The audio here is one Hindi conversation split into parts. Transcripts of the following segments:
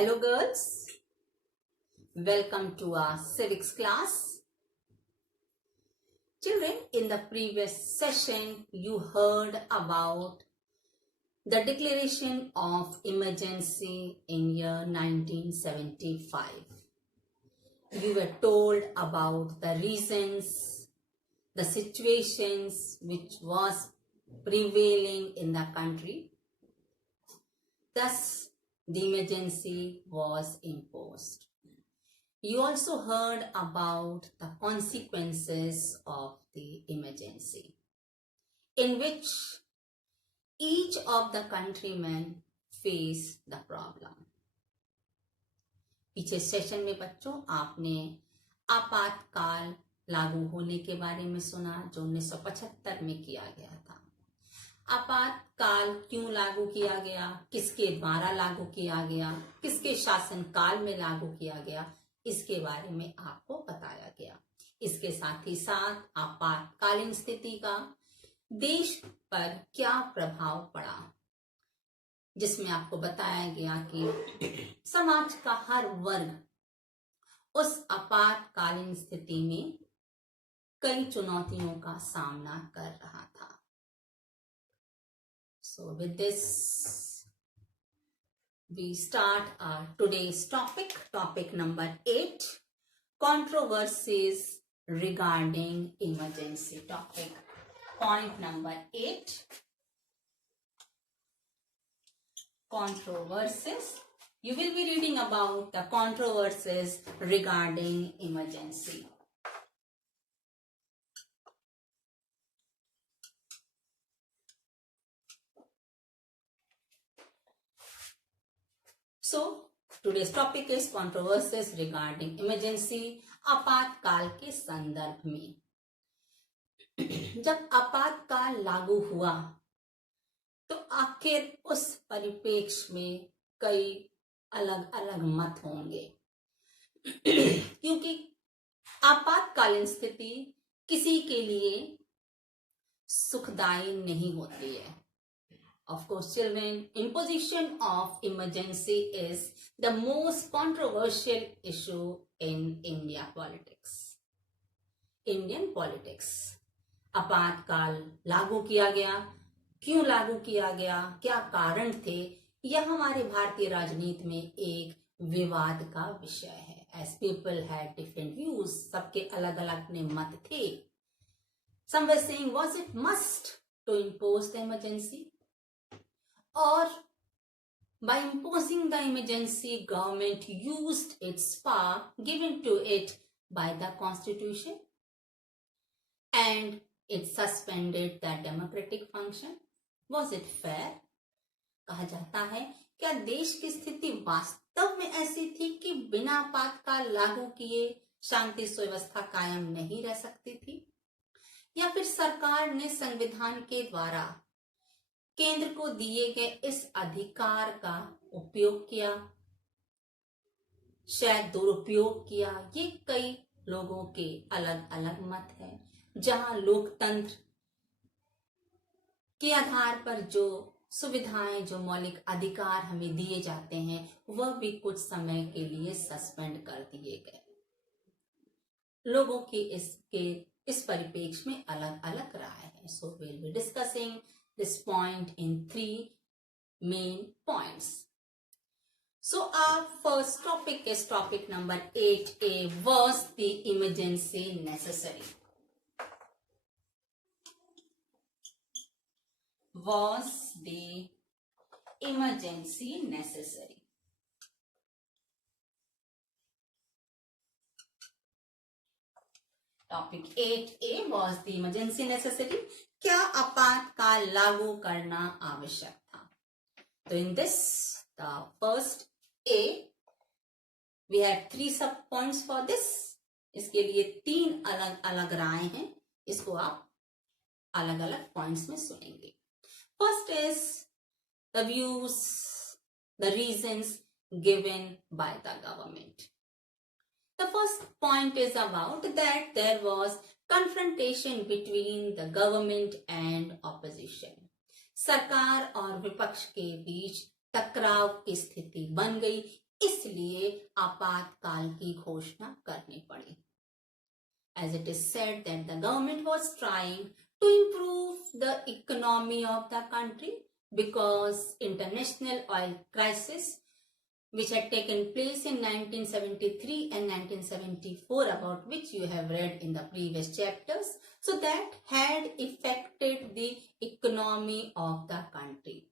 Hello girls, welcome to our civics class. Children, in the previous session you heard about the declaration of emergency in year 1975. You were told about the reasons, the situations which was prevailing in the country. Thus, the emergency was imposed. You also heard about the consequences of the emergency, in which each of the countrymen face the problem. पीछे सेशन में बच्चों आपने आपातकाल लागू होने के बारे में सुना जो 1975 में किया गया था। आपातकाल क्यों लागू किया गया, किसके द्वारा लागू किया गया, किसके शासन काल में लागू किया गया, इसके बारे में आपको बताया गया। इसके साथ ही साथ आपातकालीन स्थिति का देश पर क्या प्रभाव पड़ा, जिसमें आपको बताया गया कि समाज का हर वर्ग उस आपातकालीन स्थिति में कई चुनौतियों का सामना कर रहा था। So with this, we start our today's topic number 8, controversies regarding emergency topic. Point number 8, controversies. You will be reading about the controversies regarding emergency. So, today's topic is controversies regarding emergency, आपातकाल के संदर्भ में। जब आपातकाल लागू हुआ तो आखिर उस परिप्रेक्ष्य में कई अलग अलग मत होंगे, क्योंकि आपातकालीन स्थिति किसी के लिए सुखदायी नहीं होती है। Of course, children, imposition of emergency is the most controversial issue in India politics. Indian politics. आपातकाल लागू किया गया, क्यों लागू किया गया, क्या कारण थे, यह हमारे भारतीय राजनीति में एक विवाद का विषय है। As people had different views, सबके अलग अलग अपने मत थे। Some were saying, was it must to impose the emergency? Or by imposing the emergency, government used its power given to it by the constitution and it suspended the democratic function. Was it fair? कहा जाता है, क्या देश की स्थिति वास्तव में ऐसी थी कि बिना आपातकाल लागू किए शांति सुव्यवस्था कायम नहीं रह सकती थी, या फिर सरकार ने संविधान के द्वारा केंद्र को दिए गए इस अधिकार का उपयोग किया, शायद दुरुपयोग किया। ये कई लोगों के अलग अलग मत है। जहां लोकतंत्र के आधार पर जो सुविधाएं, जो मौलिक अधिकार हमें दिए जाते हैं, वह भी कुछ समय के लिए सस्पेंड कर दिए गए। लोगों की इस परिप्रेक्ष्य में अलग अलग राय है। सो we'll be discussing this point in 3 main points. So our first topic is topic number 8A. Was the emergency necessary? Was the emergency necessary? Topic 8A, was the emergency necessary? क्या आपातकाल लागू करना आवश्यक था? तो in this, the first A, we have 3 sub points for this. इसके लिए 3 अलग अलग राय हैं, इसको आप अलग अलग पॉइंट्स में सुनेंगे। First is the views, the reasons given by the government. The first point is about that there was confrontation between the government and opposition. सरकार और विपक्ष के बीच टकराव की स्थिति बन गई। इसलिए आपातकाल की घोषणा करनी पड़ी. As it is said that the government was trying to improve the economy of the country because international oil crisis which had taken place in 1973 and 1974, about which you have read in the previous chapters, so that had affected the economy of the country.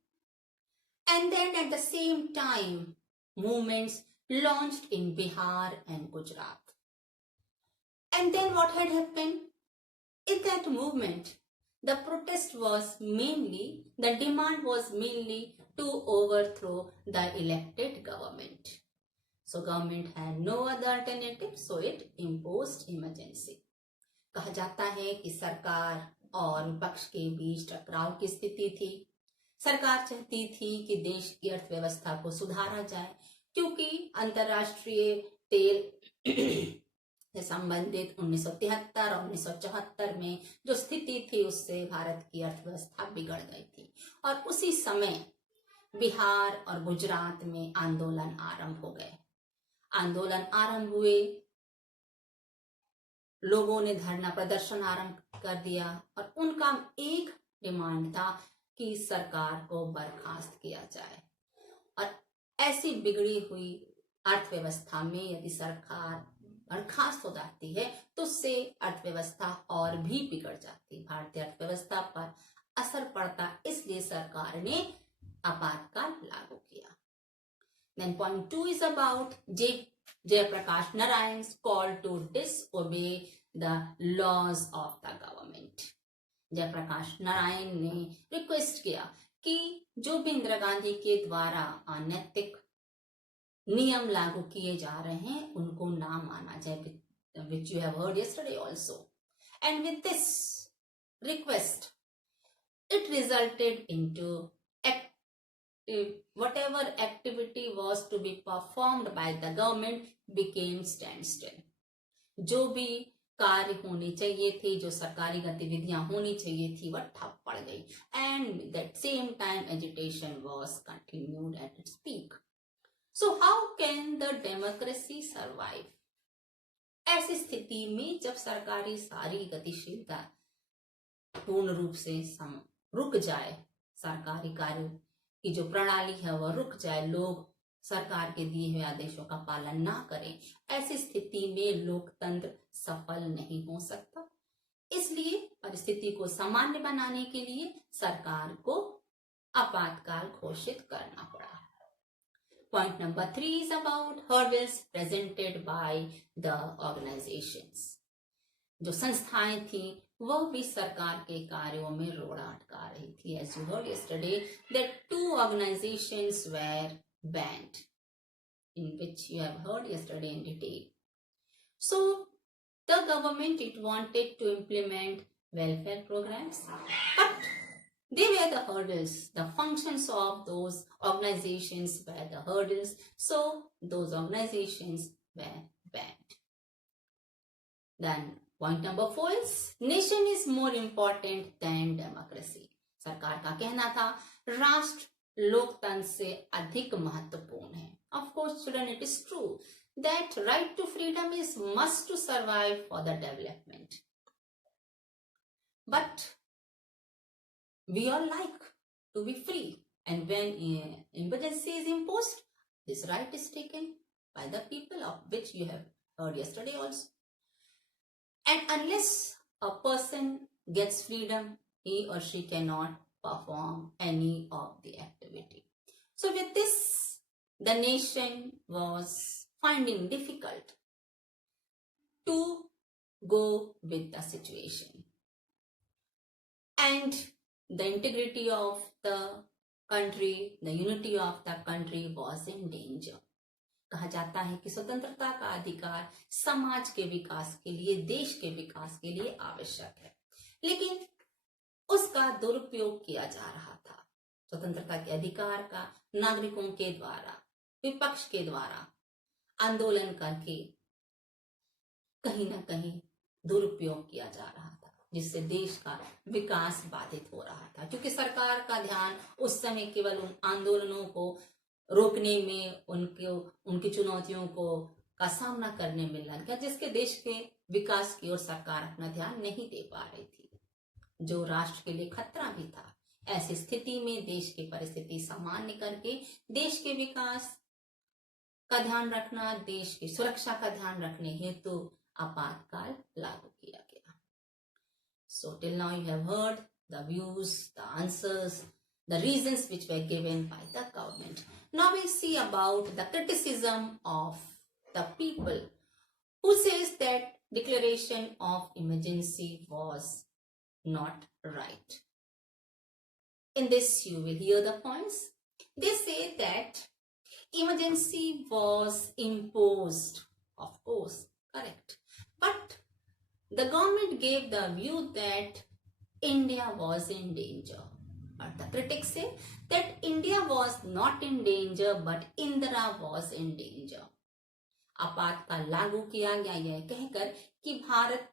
And then at the same time, movements launched in Bihar and Gujarat. And then what had happened? In that movement, the protest was mainly, the demand was mainly to overthrow the elected government. So government had no other alternative, so it imposed emergency. कहा जाता है कि सरकार और विपक्ष के बीच टकराव की स्थिति थी. सरकार चाहती थी कि देश की अर्थव्यवस्था को सुधारा जाए, क्योंकि अंतर्राष्ट्रीय तेल से संबंधित 1973 और 1974 में जो स्थिति थी उससे भारत की अर्थव्यवस्था बिगड़ गई थी. और उसी समय बिहार और गुजरात में आंदोलन आरंभ हो गए. आंदोलन आरंभ हुए, लोगों ने धरना प्रदर्शन आरंभ कर दिया और उनका एक डिमांड था कि सरकार को बर्खास्त किया जाए. और ऐसी बिगड़ी हुई अर्थव्यवस्था में यदि सरकार बर्खास्त हो जाती है तो उससे अर्थव्यवस्था और भी बिगड़ जाती, भारतीय अर्थव्यवस्था पर असर पड़ता. इसलिए सरकार ने आपातकाल लागू किया. Then point 2 is about Jayaprakash Narayan's call to disobey the laws of the government. Jayaprakash Narayan ने रिक्वेस्ट किया कि जो भी इंदिरा गांधी के द्वारा अनैतिक नियम लागू किए जा रहे हैं उनको ना माना जाए, which you have heard yesterday also. And with this request, it resulted into whatever activity was to be performed by the government became standstill. जो भी कार्य होने चाहिए थे, जो सरकारी गतिविधियां होनी चाहिए थी, वह ठप पड़ गई. And at the same time agitation was continued at its peak. So how can the democracy survive? ऐसी स्थिति में जब सरकारी सारी गतिशीलता पूर्ण रूप से रुक जाए, सरकारी कार्य की जो प्रणाली है वह रुक जाए, लोग सरकार के दिए हुए आदेशों का पालन ना करें, ऐसी स्थिति में लोकतंत्र सफल नहीं हो सकता. इसलिए परिस्थिति को सामान्य बनाने के लिए सरकार को आपातकाल घोषित करना पड़ा. Point number 3 is about hurdles presented by the organizations. जो संस्थाएं थी वह भी सरकार के कार्यों में रोड़ा अटका रही थी. As you heard yesterday that 2 organizations were banned, in which you have heard yesterday in detail. So the government, it wanted to implement welfare programs, but they were the hurdles. The functions of those organizations were the hurdles, so those organizations were banned. Then point number 4 is nation is more important than democracy. सरकार का कहना था राष्ट्र लोकतंत्र से अधिक महत्वपूर्ण है. Of course, children, it is true that right to freedom is must to survive for the development. But we all like to be free, and when emergency is imposed, this right is taken by the people, of which you have heard yesterday also. And unless a person gets freedom, he or she cannot perform any of the activity. So with this, the nation was finding difficult to go with the situation. And the integrity of the country, the unity of the country was in danger. कहा जाता है कि स्वतंत्रता का अधिकार समाज के विकास के लिए, देश के विकास के लिए आवश्यक है, लेकिन उसका दुरुपयोग किया जा रहा था. स्वतंत्रता के अधिकार का नागरिकों के द्वारा, विपक्ष के द्वारा आंदोलन करके कहीं ना कहीं दुरुपयोग किया जा रहा था, जिससे देश का विकास बाधित हो रहा था. क्योंकि सरकार का ध्यान उस समय केवल उन आंदोलनों को रोकने में उनकी चुनौतियों का सामना करने में लग गया, जिसके देश के विकास की ओर सरकार अपना ध्यान नहीं दे पा रही थी, जो राष्ट्र के लिए खतरा भी था। ऐसी स्थिति में देश की परिस्थिति सामान्य करके देश के विकास का ध्यान रखना, देश की सुरक्षा का ध्यान रखने हेतु आपातकाल लागू किया गया। So till now you have heard the views, the answers, the reasons which were given by the government. Now we'll see about the criticism of the people who says that declaration of emergency was not right. In this you will hear the points. They say that emergency was imposed, of course, correct, but the government gave the view that India was in danger. But the critics say that India was not in danger, but Indira was in danger. आपातकाल लागू किया गया यह कहकर कि भारत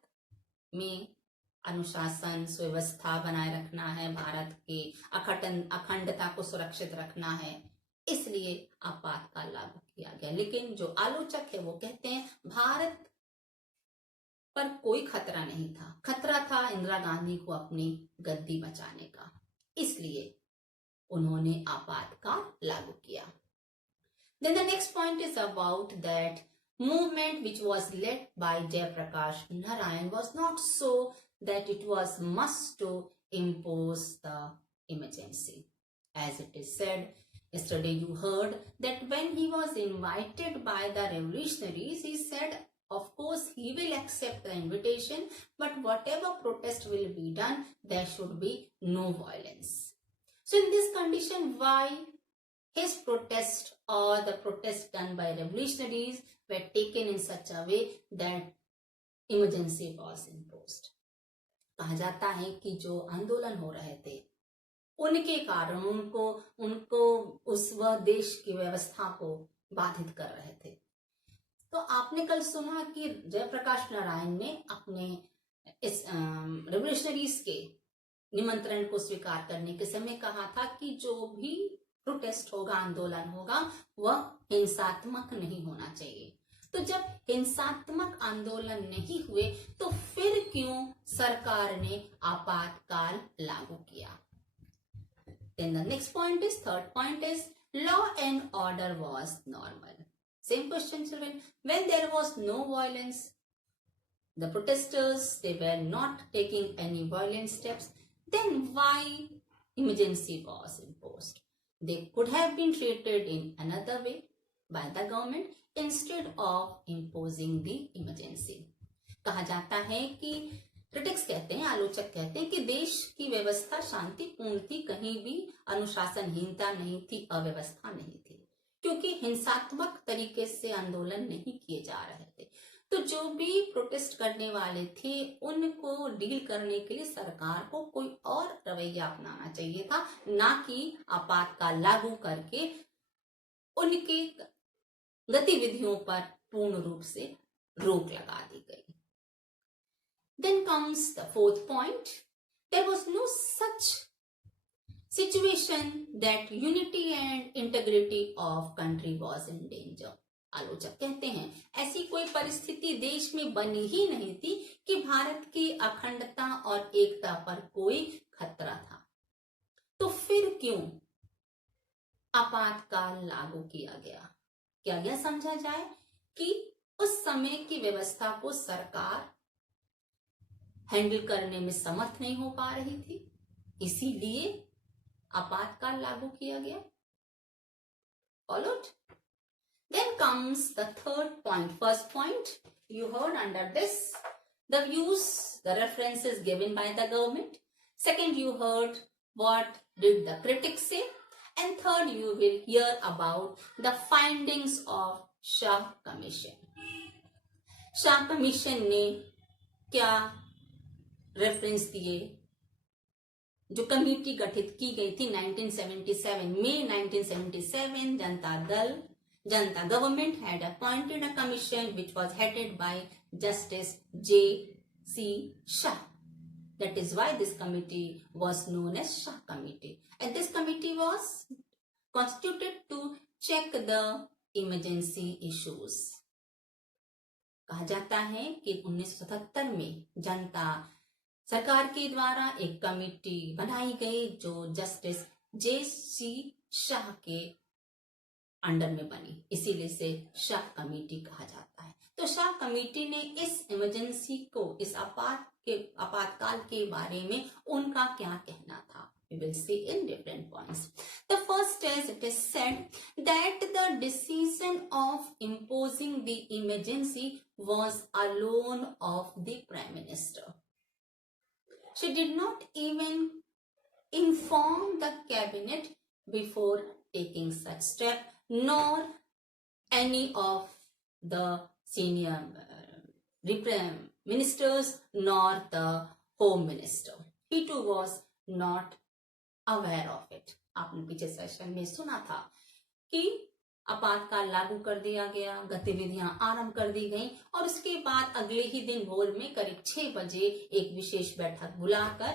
में अनुशासन सुव्यवस्था बनाए रखना है, भारत की अखंडता को सुरक्षित रखना है, इसलिए आपातकाल लागू किया गया। लेकिन जो आलोचक है वो कहते हैं भारत पर कोई खतरा नहीं था, खतरा था इंदिरा गांधी को अपनी गद्दी बचाने का, इसलिए उन्होंने आपातकाल लागू किया। Then the next point is about that movement which was led by Jayaprakash Narayan was not so that it was must to impose the emergency. As it is said, yesterday you heard that when he was invited by the revolutionaries, he said, of course, he will accept the invitation, but whatever protest will be done, there should be no violence. So in this condition, why his protest or the protest done by revolutionaries were taken in such a way that emergency was imposed? कहा जाता है कि जो आंदोलन हो रहे थे उनके कारण उनको वह देश की व्यवस्था को बाधित कर रहे थे। तो आपने कल सुना कि जयप्रकाश नारायण ने अपने इस रेवोल्यूशनरीज के निमंत्रण को स्वीकार करने के समय कहा था कि जो भी प्रोटेस्ट होगा, आंदोलन होगा, वह हिंसात्मक नहीं होना चाहिए। तो जब हिंसात्मक आंदोलन नहीं हुए तो फिर क्यों सरकार ने आपातकाल लागू किया? Then the next point is, third point is, law and order was normal. Same question, children. When there was no violence, the protesters, they were not taking any violent steps, then why emergency was imposed? They could have been treated in another way by the government instead of imposing the emergency. कहा जाता है कि क्रिटिक्स कहते हैं, आलोचक कहते हैं कि देश की व्यवस्था शांतिपूर्ण थी, कहीं भी अनुशासनहीनता नहीं थी, अव्यवस्था नहीं थी, क्योंकि हिंसात्मक तरीके से आंदोलन नहीं किए जा रहे थे। तो जो भी प्रोटेस्ट करने वाले थे उनको डील करने के लिए सरकार को कोई और रवैया अपनाना चाहिए था, ना कि आपातकाल लागू करके उनके गतिविधियों पर पूर्ण रूप से रोक लगा दी गई। Then comes the fourth point. There was no such situation that unity and integrity of country was in danger. आलोचक कहते हैं ऐसी कोई परिस्थिति देश में बनी ही नहीं थी कि भारत की अखंडता और एकता पर कोई खतरा था। तो फिर क्यों आपातकाल लागू किया गया? क्या यह समझा जाए कि उस समय की व्यवस्था को सरकार हैंडल करने में समर्थ नहीं हो पा रही थी, इसीलिए आपातकाल लागू किया गया? Followed? Then comes the third point. First point, you heard under this, the views, the references given by the government. Second, you heard what did the critics say. And third, you will hear about the findings of Shah Commission. Shah Commission ने क्या रेफरेंस दिए? जो कमेटी गठित की गई थी 1977 में, 1977 जनता government had appointed a commission which was headed by Justice J.C. Shah. That is why this committee was known as Shah Committee. And this committee was constituted to check the emergency issues. कहा जाता है कि 1977 में जनता सरकार के द्वारा एक कमेटी बनाई गई जो जस्टिस जे.सी. शाह के अंडर में बनी, इसीलिए से शाह कमेटी कहा जाता है। तो शाह कमेटी ने इस इमरजेंसी को, इस आपातकाल के बारे में उनका क्या कहना था, we will see in different points. The first is, it is said that the decision of imposing the emergency was alone of the Prime Minister. She did not even inform the cabinet before taking such step, nor any of the senior ministers, nor the home minister. He too was not aware of it. आपने पीछे सेशन में सुना था कि आपातकाल लागू कर दिया गया, गतिविधियां आरंभ कर दी गई और उसके बाद अगले ही दिन भोर में करीब 6 बजे एक विशेष बैठक बुलाकर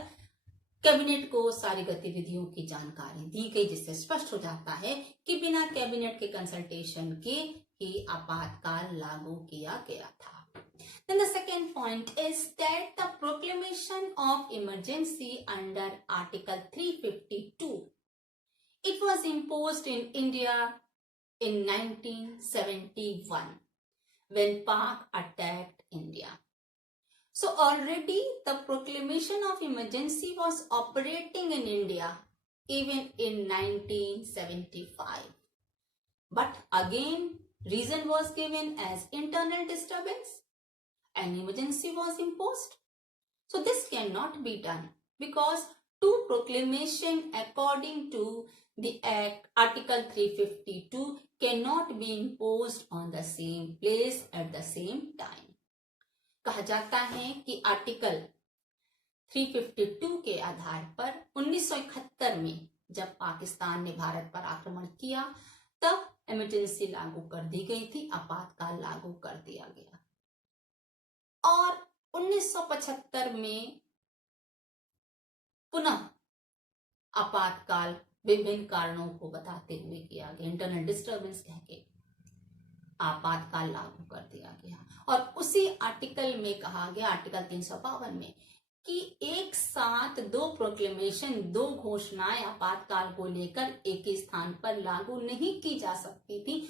कैबिनेट को सारी गतिविधियों की जानकारी दी गई, जिससे स्पष्ट हो जाता है कि बिना कैबिनेट के कंसल्टेशन के ही आपातकाल लागू किया गया था। Then the second point is that the proclamation of emergency under Article 352, it was imposed in India in 1971 when Pak attacked India. So already the proclamation of emergency was operating in India even in 1975. But again, reason was given as internal disturbance. An emergency was imposed. So this cannot be done because two proclamation according to the Act Article 352 cannot be imposed on the same place at the same time. कहा जाता है कि आर्टिकल 352 के आधार पर 1971 में जब पाकिस्तान ने भारत पर आक्रमण किया तब इमरजेंसी लागू कर दी गई थी, आपातकाल लागू कर दिया गया और 1975 में पुनः आपातकाल विभिन्न कारणों को बताते हुए किया गया, इंटरनल डिस्टर्बेंस कह के आपातकाल लागू कर दिया गया। और उसी आर्टिकल में कहा गया, आर्टिकल 352 में, कि एक साथ दो प्रोक्लेमेशन, दो घोषणाएं आपातकाल को लेकर एक ही स्थान पर लागू नहीं की जा सकती थी।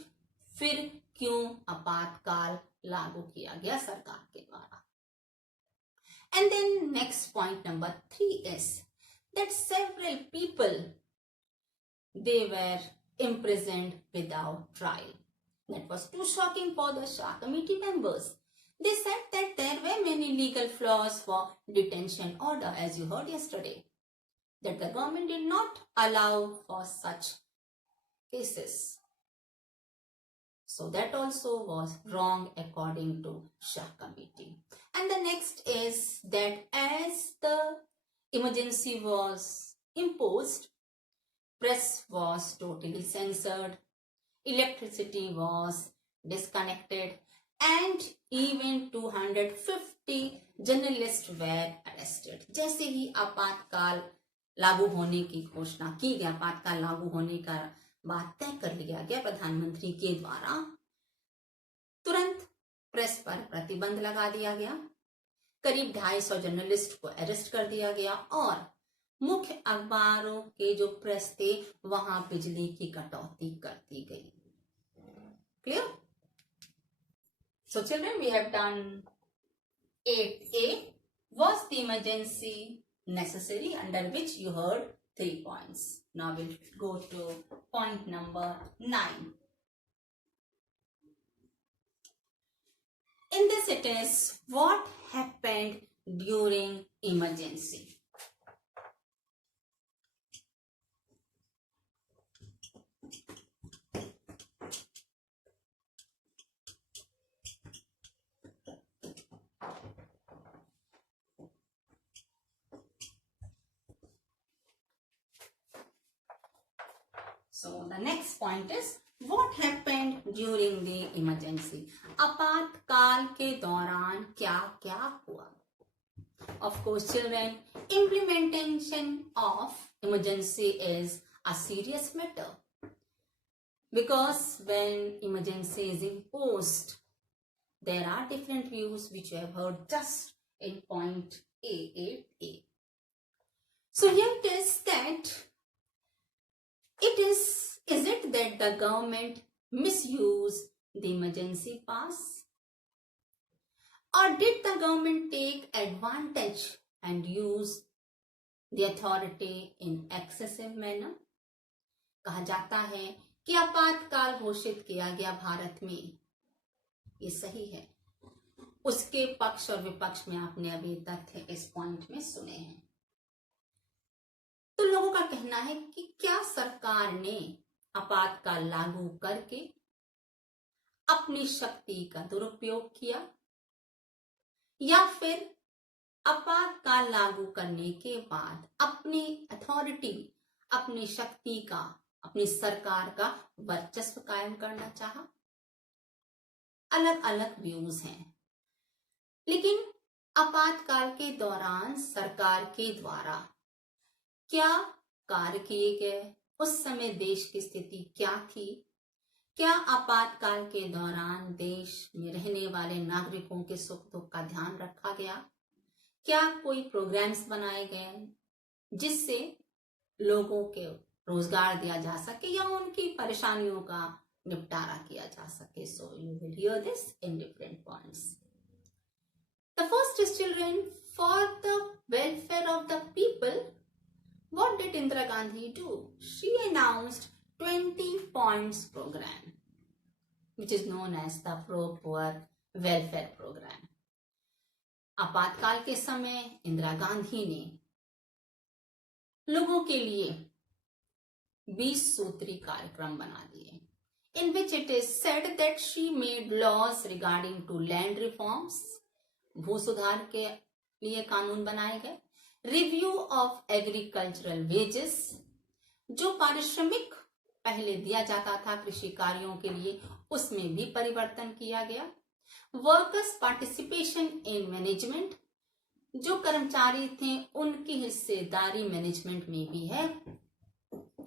फिर क्यों आपातकाल लागू किया गया सरकार के द्वारा। And then next point number 3 is that several people, they were imprisoned without trial. That was too shocking for the Shah committee members. They said that there were many legal flaws for detention order, as you heard yesterday, that the government did not allow for such cases. So that also was wrong according to Shah committee. And the next is that as the emergency was imposed, press was totally censored, electricity was disconnected, and even 250 journalists were arrested. जैसे ही आपातकाल लागू होने की घोषणा की गई, आपातकाल लागू होने का बात तय कर लिया गया प्रधानमंत्री के द्वारा, तुरंत प्रेस पर प्रतिबंध लगा दिया गया, करीब 250 जर्नलिस्ट को अरेस्ट कर दिया गया और मुख्य अखबारों के जो प्रेस थे वहां बिजली की कटौती कर दी गई। Clear? So children, we have done 8A. Was the emergency necessary, under which you heard 3 points. Now we'll go to point number 9. In this it is, what happened during emergency? So the next point is, what happened during the emergency? आपातकाल के दौरान क्या क्या हुआ? Of course, children, implementation of emergency is a serious matter. Because when emergency is imposed, there are different views which you have heard just in point A8A. So here it is that is it that the government misused the emergency pass? Or did the government take advantage and use the authority in excessive manner? कहा जाता है कि आपातकाल घोषित किया गया भारत में, ये सही है। उसके पक्ष और विपक्ष में आपने अभी तथ्य इस पॉइंट में सुने हैं। तो लोगों का कहना है कि क्या सरकार ने आपातकाल लागू करके अपनी शक्ति का दुरुपयोग किया, या फिर आपातकाल लागू करने के बाद अपनी अथॉरिटी, अपनी शक्ति का, अपनी सरकार का वर्चस्व कायम करना चाहा? अलग अलग व्यूज हैं। लेकिन आपातकाल के दौरान सरकार के द्वारा क्या कार्य किए गए, उस समय देश की स्थिति क्या थी, क्या आपातकाल के दौरान देश में रहने वाले नागरिकों के सुख दुख का ध्यान रखा गया, क्या कोई प्रोग्राम्स बनाए गए जिससे लोगों के रोजगार दिया जा सके या उनकी परेशानियों का निपटारा किया जा सके? So you will hear this in different points. The first is children, for the welfare of the people, what did Indira Gandhi do? She announced 20 points program, which is known as the Pro-Poor Welfare Program. आपातकाल के समय इंदिरा गांधी ने लोगों के लिए 20 सूत्री कार्यक्रम बना दिए, in which it is said that she made laws regarding to land reforms, भू सुधार के लिए कानून बनाए गए, रिव्यू ऑफ एग्रीकल्चरल वेजेस, जो पारिश्रमिक पहले दिया जाता था कृषि कार्यों के लिए उसमें भी परिवर्तन किया गया, वर्कर्स पार्टिसिपेशन इन मैनेजमेंट, जो कर्मचारी थे उनकी हिस्सेदारी मैनेजमेंट में भी है,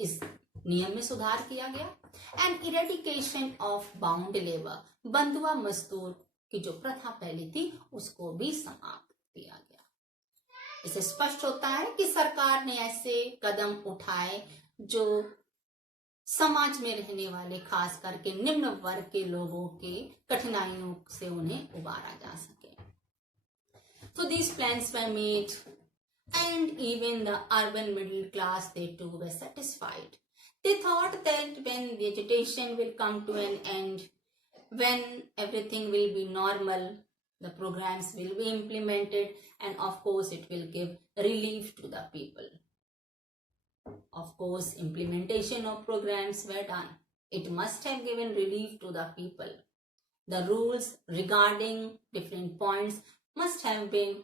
इस नियम में सुधार किया गया, and eradication of bound labour, बंधुआ मजदूर की जो प्रथा पहले थी उसको भी समाप्त किया गया। इसे स्पष्ट होता है कि सरकार ने ऐसे कदम उठाए जो समाज में रहने वाले खास करके निम्न वर्ग के लोगों के कठिनाइयों से उन्हें उबारा जा सके। So these plans were made and even the urban middle class, they too were satisfied. They thought that when the agitation will come to an end, when everything will be normal, the programs will be implemented and of course it will give relief to the people. Of course, implementation of programs were done. It must have given relief to the people. The rules regarding different points must have been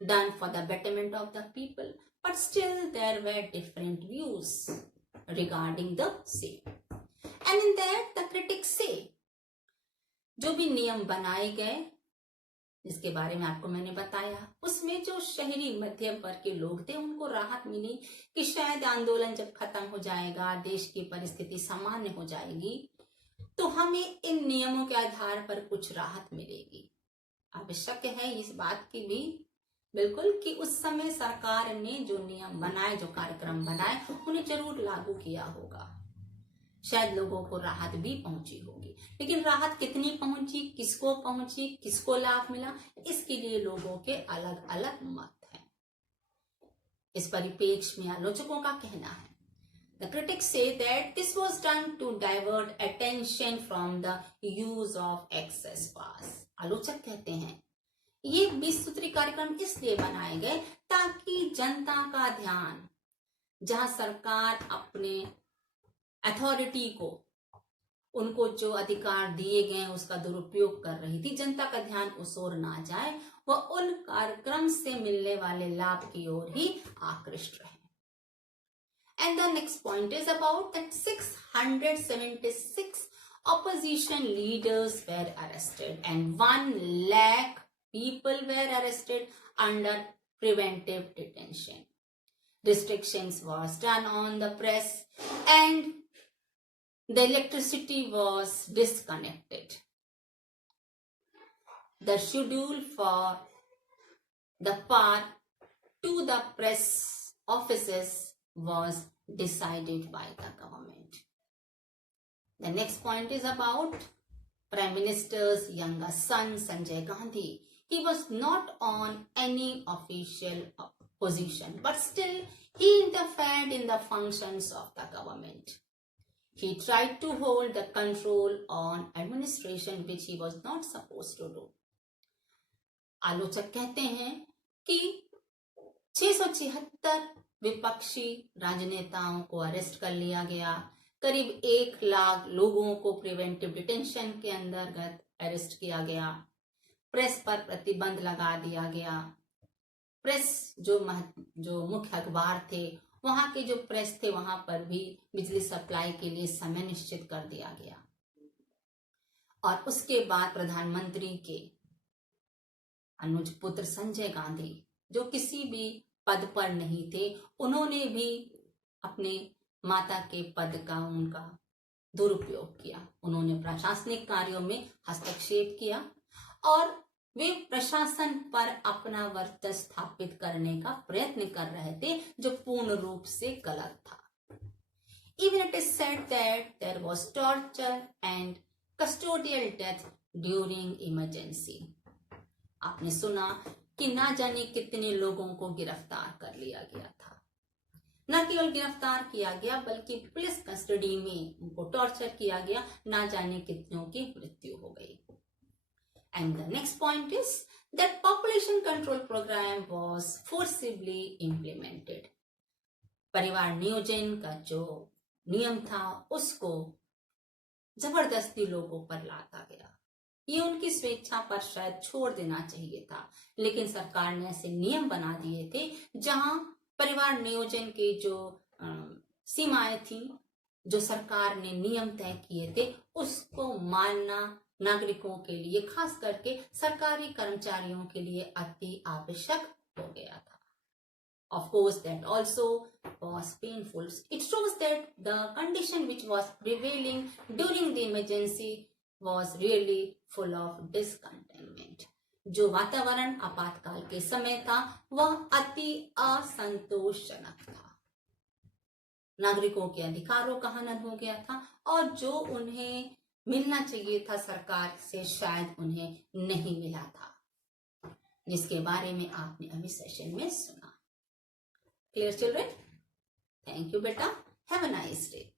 done for the betterment of the people. But still there were different views regarding the same. And in that the critics say, जो भी नियम बनाए गए जिसके बारे में आपको मैंने बताया, उसमें जो शहरी मध्यम वर्ग के लोग थे उनको राहत मिली कि शायद आंदोलन जब खत्म हो जाएगा, देश की परिस्थिति सामान्य हो जाएगी, तो हमें इन नियमों के आधार पर कुछ राहत मिलेगी। आवश्यक है इस बात की भी बिल्कुल कि उस समय सरकार ने जो नियम बनाए, जो कार्यक्रम बनाए, उन्हें जरूर लागू किया होगा, शायद लोगों को राहत भी पहुंची होगी। लेकिन राहत कितनी पहुंची, किसको लाभ मिला, इसके लिए लोगों के अलग अलग मत हैं। इस परिप्रेक्ष्य में आलोचकों का कहना है, The critics say that this was done to divert attention from the use of excess pass. आलोचक कहते हैं ये 20 सूत्री कार्यक्रम इसलिए बनाए गए ताकि जनता का ध्यान, जहां सरकार अपने अथॉरिटी को, उनको जो अधिकार दिए गए उसका दुरुपयोग कर रही थी, जनता का ध्यान उस ओर ना जाए, वह उन कार्यक्रम से मिलने वाले लाभ की ओर ही आकृष्ट रहे। And the next point is about that 676 opposition leaders were arrested and 1 lakh people were arrested under preventive detention. Restrictions was done on the press and the electricity was disconnected. The schedule for the path to the press offices was decided by the government. The next point is about Prime Minister's younger son, Sanjay Gandhi. He was not on any official position, but still he interfered in the functions of the government. He tried to hold the control on administration, which he was not supposed to do. आलोचक कहते हैं कि 676 विपक्षी राजनेताओं को अरेस्ट कर लिया गया, करीब 1 लाख लोगों को प्रिवेंटिव डिटेंशन के अंतर्गत अरेस्ट किया गया, प्रेस पर प्रतिबंध लगा दिया गया, प्रेस जो मुख्य अखबार थे वहां के जो प्रेस थे वहां पर भी बिजली सप्लाई के लिए समय निश्चित कर दिया गया। और उसके बाद प्रधानमंत्री के अनुज पुत्र संजय गांधी जो किसी भी पद पर नहीं थे, उन्होंने भी अपने माता के पद का उनका दुरुपयोग किया। उन्होंने प्रशासनिक कार्यों में हस्तक्षेप किया और वे प्रशासन पर अपना वर्चस्व स्थापित करने का प्रयत्न कर रहे थे, जो पूर्ण रूप से गलत था। Even it is said that there was torture and custodial death during emergency. आपने सुना कि ना जाने कितने लोगों को गिरफ्तार कर लिया गया था। न केवल गिरफ्तार किया गया बल्कि पुलिस कस्टडी में उनको टॉर्चर किया गया, ना जाने कितनों की मृत्यु हो गई। And the next point is that population control program was forcibly implemented. परिवार नियोजन का जो नियम था उसको जबरदस्ती लोगों पर लादा गया। ये उनकी स्वेच्छा पर शायद छोड़ देना चाहिए था, लेकिन सरकार ने ऐसे नियम बना दिए थे जहां परिवार नियोजन के जो सीमाएं थी, जो सरकार ने नियम तय किए थे, उसको मानना नागरिकों के लिए, खास करके सरकारी कर्मचारियों के लिए अति आवश्यक हो गया था। Of course, that also was painful. It shows that the condition which was prevailing during the emergency was really full of discontentment. जो वातावरण आपातकाल के समय था वह अति असंतोषजनक था। नागरिकों के अधिकारों का हनन हो गया था और जो उन्हें मिलना चाहिए था सरकार से शायद उन्हें नहीं मिला था, जिसके बारे में आपने अभी सेशन में सुना। Clear children? Thank you beta. Have a nice day.